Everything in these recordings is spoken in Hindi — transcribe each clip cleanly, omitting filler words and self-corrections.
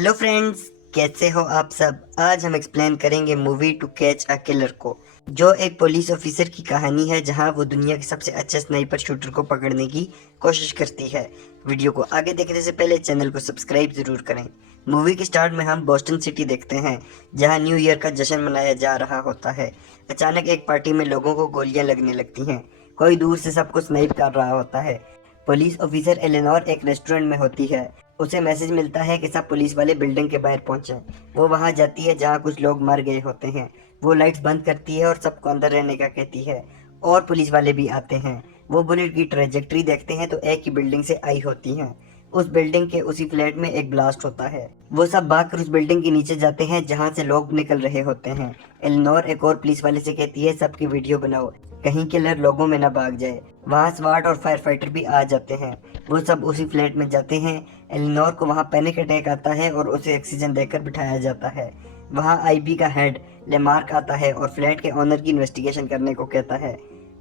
हेलो फ्रेंड्स, कैसे हो आप सब। आज हम एक्सप्लेन करेंगे movie two catch a killer को, जो एक पुलिस ऑफिसर की कहानी है जहां वो दुनिया के सबसे अच्छे स्नाइपर शूटर को पकड़ने की कोशिश करती है। वीडियो को आगे देखने से पहले चैनल को सब्सक्राइब जरूर करें। मूवी के स्टार्ट में हम बोस्टन सिटी देखते हैं, जहां न्यू ईयर का जश्न मनाया जा रहा होता है। अचानक एक पार्टी में लोगों को गोलियां लगने लगती हैं। कोई दूर से सबको स्नाइप कर रहा होता है। पुलिस ऑफिसर एलेनोर एक रेस्टोरेंट में होती है। उसे मैसेज मिलता है कि सब पुलिस वाले बिल्डिंग के बाहर पहुंचे। वो वहां जाती है जहां कुछ लोग मर गए होते हैं। वो लाइट्स बंद करती है और सबको अंदर रहने का कहती है। और पुलिस वाले भी आते हैं। वो बुलेट की ट्रेजेक्ट्री देखते हैं तो एक ही बिल्डिंग से आई होती हैं। उस बिल्डिंग के उसी फ्लैट में एक ब्लास्ट होता है। वो सब भागकर उस बिल्डिंग के नीचे जाते हैं जहां से लोग निकल रहे होते हैं। एलेनोर एक और पुलिस वाले से कहती है सबकी वीडियो बनाओ, कहीं किलर लोगों में न भाग जाए। वहाँ स्वाट और फायर फाइटर भी आ जाते हैं। वो सब उसी फ्लैट में जाते हैं। एलिनोर को वहाँ पैनिक अटैक आता है और उसे ऑक्सीजन देकर बिठाया जाता है। वहाँ आईबी का हेड लेमार्क आता है और फ्लैट के ओनर की इन्वेस्टिगेशन करने को कहता है।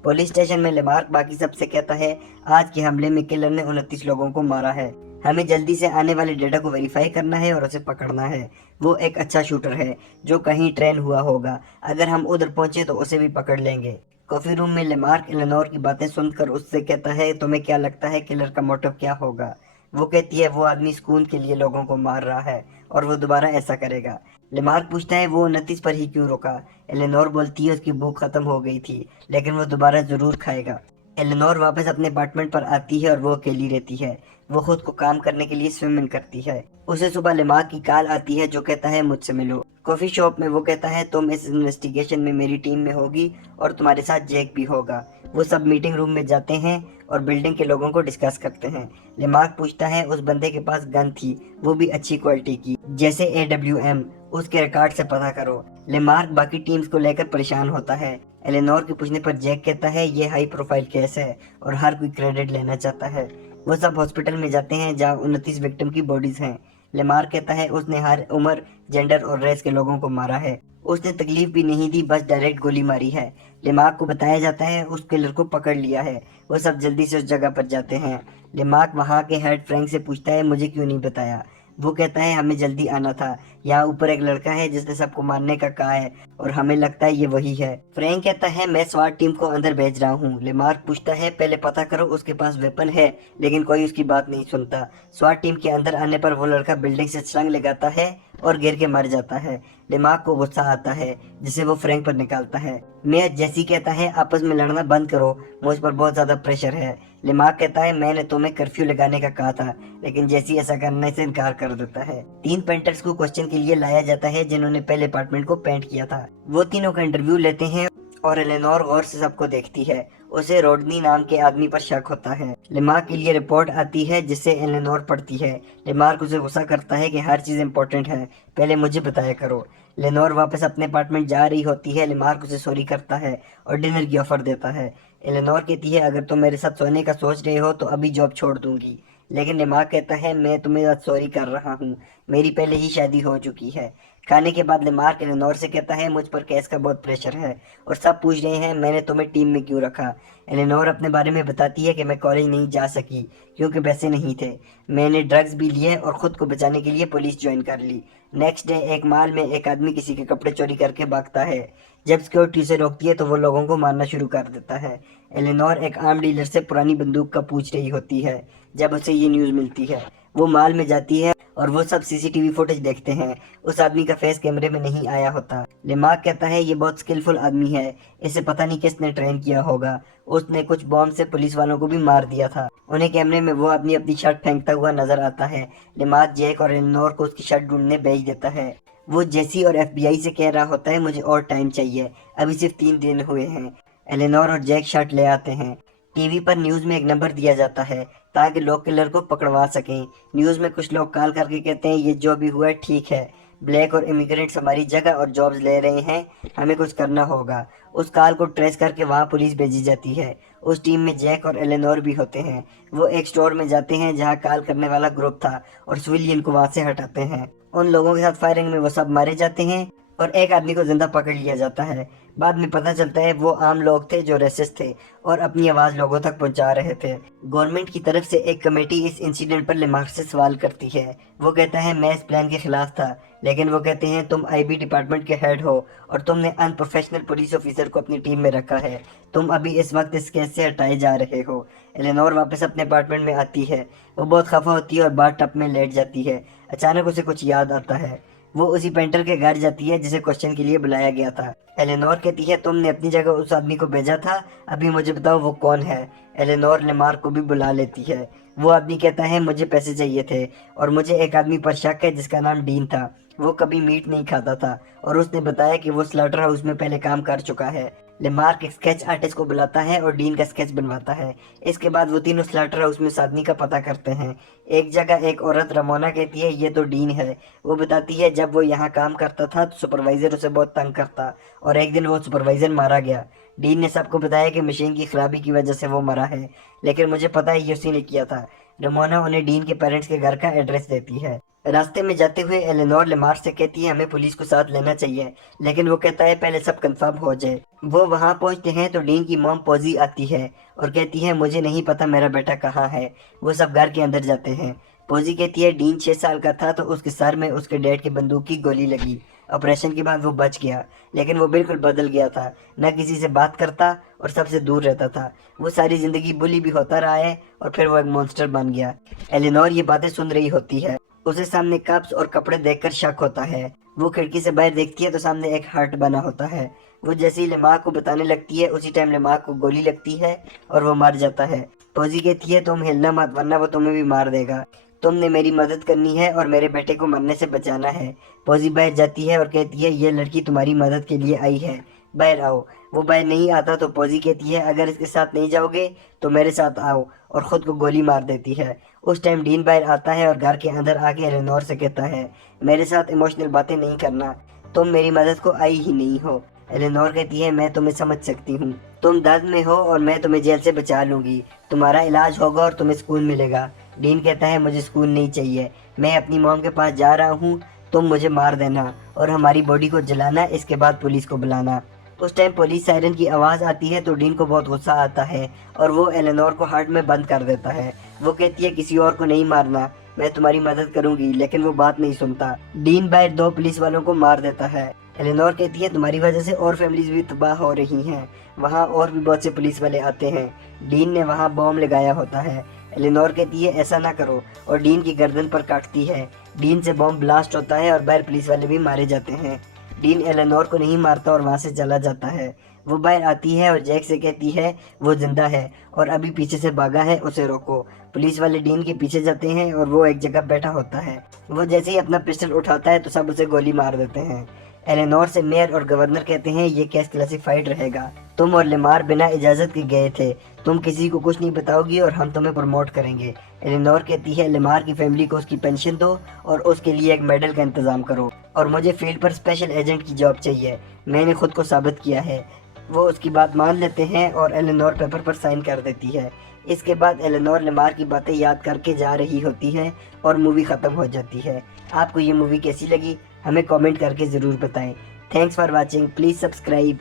पुलिस स्टेशन में लेमार्क बाकी सबसे कहता है आज के हमले में किलर ने 29 लोगों को मारा है। हमें जल्दी से आने वाले डेटा को वेरीफाई करना है और उसे पकड़ना है। वो एक अच्छा शूटर है जो कहीं ट्रेन हुआ होगा। अगर हम उधर पहुंचे तो उसे भी पकड़ लेंगे। कॉफी रूम में लेमार्क एलेनोर की बातें सुनकर उससे कहता है तुम्हें क्या लगता है किलर का मोटिव क्या होगा। वो कहती है वो आदमी सुकून के लिए लोगों को मार रहा है और वो दोबारा ऐसा करेगा। लेमार्क पूछता है वो 29 पर ही क्यों रुका। एलेनोर बोलती है उसकी भूख खत्म हो गई थी, लेकिन वो दोबारा जरूर खाएगा। एलेनोर वापस अपने अपार्टमेंट पर आती है और वो अकेली रहती है। वो खुद को काम करने के लिए स्विमिंग करती है। उसे सुबह लेमार्क की कॉल आती है जो कहता है मुझसे मिलो। कॉफी शॉप में वो कहता है तुम इस इन्वेस्टिगेशन में मेरी टीम में होगी और तुम्हारे साथ जैक भी होगा। वो सब मीटिंग रूम में जाते हैं और बिल्डिंग के लोगों को डिस्कस करते हैं। लेमार्क पूछता है उस बंदे के पास गन थी, वो भी अच्छी क्वालिटी की, जैसे AWM, उसके रिकॉर्ड से पता करो। लेमार्क बाकी टीम्स को लेकर परेशान होता है। एलेनोर के पूछने पर जैक कहता है ये हाई प्रोफाइल केस है और हर कोई क्रेडिट लेना चाहता है। वो सब हॉस्पिटल में जाते हैं जहाँ 29 विक्टिम की बॉडीज हैं। लेमार्क कहता है उसने हर उम्र, जेंडर और रेस के लोगों को मारा है। उसने तकलीफ भी नहीं दी, बस डायरेक्ट गोली मारी है। लेमार्क को बताया जाता है उस किलर को पकड़ लिया है। वो सब जल्दी से उस जगह पर जाते हैं। लेमार्क वहाँ के हेड फ्रैंक से पूछता है मुझे क्यों नहीं बताया। वो कहता है हमें जल्दी आना था। यहाँ ऊपर एक लड़का है जिसने सबको मारने का कहा है और हमें लगता है ये वही है। फ्रैंक कहता है मैं स्वाट टीम को अंदर भेज रहा हूँ। लेमार्क पूछता है पहले पता करो उसके पास वेपन है, लेकिन कोई उसकी बात नहीं सुनता। स्वाट टीम के अंदर आने पर वो लड़का बिल्डिंग से छलांग लगाता है और गिर के मर जाता है। लेमार्क को गुस्सा आता है जिसे वो फ्रैंक पर निकालता है। मैं जैसी कहता है आपस में लड़ना बंद करो, मुझ पर बहुत ज्यादा प्रेशर है। लेमार्क कहता है मैंने तुम्हें कर्फ्यू लगाने का कहा था, लेकिन जैसी ऐसा करने से इनकार कर देता है। 3 पेंटर्स को क्वेश्चन के लिए लाया जाता है जिन्होंने पहले अपार्टमेंट को पेंट किया था। वो तीनों का इंटरव्यू लेते हैं और एलेनोर गौर से सबको देखती है। उसे रोडनी नाम के आदमी पर शक होता है। लेमार्क के लिए रिपोर्ट आती है जिसे एलेनोर पढ़ती है। लेमार्क उसे गुस्सा करता है कि हर चीज इम्पोर्टेंट है, पहले मुझे बताया करो। लेनोर वापस अपने अपार्टमेंट जा रही होती है। लेमार्क उसे सॉरी करता है और डिनर की ऑफर देता है। एलेनोर कहती है अगर तुम मेरे साथ सोने का सोच रहे हो तो अभी जॉब छोड़ दूंगी, लेकिन लेमार्क कहता है मैं तुम्हें साथ सॉरी कर रहा हूँ, मेरी पहले ही शादी हो चुकी है। खाने के बाद लेमार्क एलेनोर से कहता है मुझ पर केस का बहुत प्रेशर है और सब पूछ रहे हैं मैंने तुम्हें टीम में क्यों रखा। एलेनोर अपने बारे में बताती है कि मैं कॉलेज नहीं जा सकी क्योंकि पैसे नहीं थे। मैंने ड्रग्स भी लिए और खुद को बचाने के लिए पुलिस ज्वाइन कर ली। नेक्स्ट डे एक मॉल में एक आदमी किसी के कपड़े चोरी करके भागता है। जब सिक्योरिटी उसे रोकती है तो वो लोगों को मारना शुरू कर देता है। एलेनोर एक आर्म डीलर से पुरानी बंदूक का पूछ रही होती है। जब उसे ये न्यूज मिलती है वो मॉल में जाती है और वो सब सीसीटीवी फुटेज देखते हैं। उस आदमी का फेस कैमरे में नहीं आया होता। लेमार्क कहता है ये बहुत स्किलफुल आदमी है, इसे पता नहीं किसने ट्रेन किया होगा। उसने कुछ बॉम्ब से पुलिस वालों को भी मार दिया था। उन्हें कैमरे में वो आदमी अपनी शर्ट फेंकता हुआ नजर आता है। लेमार्क जैक और एलेनोर को उसकी शर्ट ढूंढने भेज देता है। वो जेसी और FBI से कह रहा होता है मुझे और टाइम चाहिए, अभी सिर्फ 3 दिन हुए हैं। एलेनोर और जैक शर्ट ले आते हैं। टीवी पर न्यूज में एक नंबर दिया जाता है ताकि लोग किलर को पकड़वा सकें। न्यूज में कुछ लोग कॉल करके कहते हैं ये जो भी हुआ है ठीक है, ब्लैक और इमिग्रेंट्स हमारी जगह और जॉब्स ले रहे हैं, हमें कुछ करना होगा। उस कॉल को ट्रेस करके वहाँ पुलिस भेजी जाती है। उस टीम में जैक और एलेनोर भी होते हैं। वो एक स्टोर में जाते हैं जहाँ कॉल करने वाला ग्रुप था और सिविलियन को वहाँ से हटाते हैं। उन लोगों के साथ फायरिंग में वो सब मारे जाते हैं और एक आदमी को जिंदा पकड़ लिया जाता है। बाद में पता चलता है वो आम लोग थे जो रेसिस्ट थे और अपनी आवाज़ लोगों तक पहुंचा रहे थे। गवर्नमेंट की तरफ से एक कमेटी इस इंसिडेंट पर लेमार्क से सवाल करती है। वो कहता है मैं इस प्लान के खिलाफ था, लेकिन वो कहते हैं तुम आईबी डिपार्टमेंट के हेड हो और तुमने अनप्रोफेशनल पुलिस ऑफिसर को अपनी टीम में रखा है। तुम अभी इस वक्त इस केस से हटाए जा रहे हो। एलेनोर वापस अपने अपार्टमेंट में आती है। वो बहुत खफा होती है और बाथ टब में लेट जाती है। अचानक उसे कुछ याद आता है। वो उसी पेंटर के घर जाती है जिसे क्वेश्चन के लिए बुलाया गया था। एलेनोर कहती है तुमने अपनी जगह उस आदमी को भेजा था, अभी मुझे बताओ वो कौन है। एलेनोर लेमार्क को भी बुला लेती है। वो आदमी कहता है मुझे पैसे चाहिए थे और मुझे एक आदमी पर शक है जिसका नाम डीन था। वो कभी मीट नहीं खाता था और उसने बताया कि वो स्लॉटर हाउस में पहले काम कर चुका है। लेमार्क एक स्केच आर्टिस्ट को बुलाता है और डीन का स्केच बनवाता है। इसके बाद वो तीनों स्लॉटर हाउस में उस आदमी का पता करते हैं। एक जगह एक औरत रमोना कहती है ये तो डीन है। वो बताती है जब वो यहाँ काम करता था तो सुपरवाइजर उसे बहुत तंग करता और एक दिन वो सुपरवाइजर मारा गया। डीन ने सबको बताया कि मशीन की खराबी की वजह से वो मरा है, लेकिन मुझे पता है ये उसी ने किया था। रमोना उन्हें डीन के पेरेंट्स के घर का एड्रेस देती है। रास्ते में जाते हुए एलेनोर लेमार्क से कहती है हमें पुलिस को साथ लेना चाहिए, लेकिन वो कहता है पहले सब कंफर्म हो जाए। वो वहाँ पहुँचते हैं तो डीन की मॉम पॉजी आती है और कहती है मुझे नहीं पता मेरा बेटा कहाँ है। वो सब घर के अंदर जाते हैं। पॉजी कहती है डीन 6 साल का था तो उसके सर में उसके डैड की बंदूक की गोली लगी। ऑपरेशन के बाद वो बच गया, लेकिन वो बिल्कुल बदल गया था। न किसी से बात करता और सबसे दूर रहता था। वो सारी जिंदगी बुली भी होता रहा है और फिर वो एक मॉन्स्टर बन गया। एलेनोर ये बातें सुन रही होती है। उसे सामने कप्स और कपड़े देखकर शक होता है। वो खिड़की से बाहर देखती है तो सामने एक हार्ट बना होता है। वो जैसे ही लेमार्क को बताने लगती है उसी टाइम लेमार्क को गोली लगती है और वो मर जाता है। फौजी कहती है तुम हिलना मत वरना वो तुम्हें भी मार देगा। तुमने मेरी मदद करनी है और मेरे बेटे को मरने से बचाना है। फौजी बाहर जाती है और कहती है ये लड़की तुम्हारी मदद के लिए आई है, बाहर आओ। वो बाहर नहीं आता तो फौजी कहती है अगर इसके साथ नहीं जाओगे तो मेरे साथ आओ, और खुद को गोली मार देती है। उस टाइम डीन बाहर आता है और घर के अंदर आके एलेनोर से कहता है मेरे साथ इमोशनल बातें नहीं करना, तुम मेरी मदद को आई ही नहीं हो। एलेनोर कहती है मैं तुम्हें समझ सकती हूँ, तुम दर्द में हो और मैं तुम्हें जेल से बचा लूंगी। तुम्हारा इलाज होगा और तुम्हें सुकून मिलेगा। डीन कहता है मुझे सुकून नहीं चाहिए, मैं अपनी मॉम के पास जा रहा हूँ, तुम मुझे मार देना और हमारी बॉडी को जलाना, इसके बाद पुलिस को बुलाना। उस टाइम पुलिस सायरन की आवाज़ आती है तो डीन को बहुत गुस्सा आता है और वो एलेनोर को हार्ट में बंद कर देता है। वो कहती है किसी और को नहीं मारना, मैं तुम्हारी मदद करूंगी, लेकिन वो बात नहीं सुनता। डीन बाहर 2 पुलिस वालों को मार देता है। एलेनोर कहती है तुम्हारी वजह से और फैमिलीज भी तबाह हो रही हैं। वहाँ और भी बहुत से पुलिस वाले आते हैं। डीन ने वहाँ बॉम्ब लगाया होता है। एलेनोर कहती है ऐसा ना करो और डीन की गर्दन पर काटती है। डीन से बॉम्ब ब्लास्ट होता है और बाहर पुलिस वाले भी मारे जाते हैं। डीन एलेनोर को नहीं मारता और वहाँ से चला जाता है। वो बाहर आती है और जैक से कहती है वो जिंदा है और अभी पीछे से भागा है, उसे रोको। पुलिस वाले डीन के पीछे जाते हैं और वो एक जगह बैठा होता है। वो जैसे ही अपना पिस्टल उठाता है तो सब उसे गोली मार देते हैं। एलेनोर से मेयर और गवर्नर कहते हैं ये केस क्लासिफाइड रहेगा, तुम और लेमार बिना इजाजत के गए थे, तुम किसी को कुछ नहीं बताओगी और हम तुम्हें प्रमोट करेंगे। एलेनोर कहती है लेमार की फैमिली को उसकी पेंशन दो और उसके लिए एक मेडल का इंतजाम करो, और मुझे फील्ड पर स्पेशल एजेंट की जॉब चाहिए, मैंने खुद को साबित किया है। वो उसकी बात मान लेते हैं और एलेनोर पेपर पर साइन कर देती है। इसके बाद एलेनोर लेमार की बातें याद करके जा रही होती है और मूवी ख़त्म हो जाती है। आपको ये मूवी कैसी लगी हमें कमेंट करके ज़रूर बताएं। Thanks for watching, please subscribe.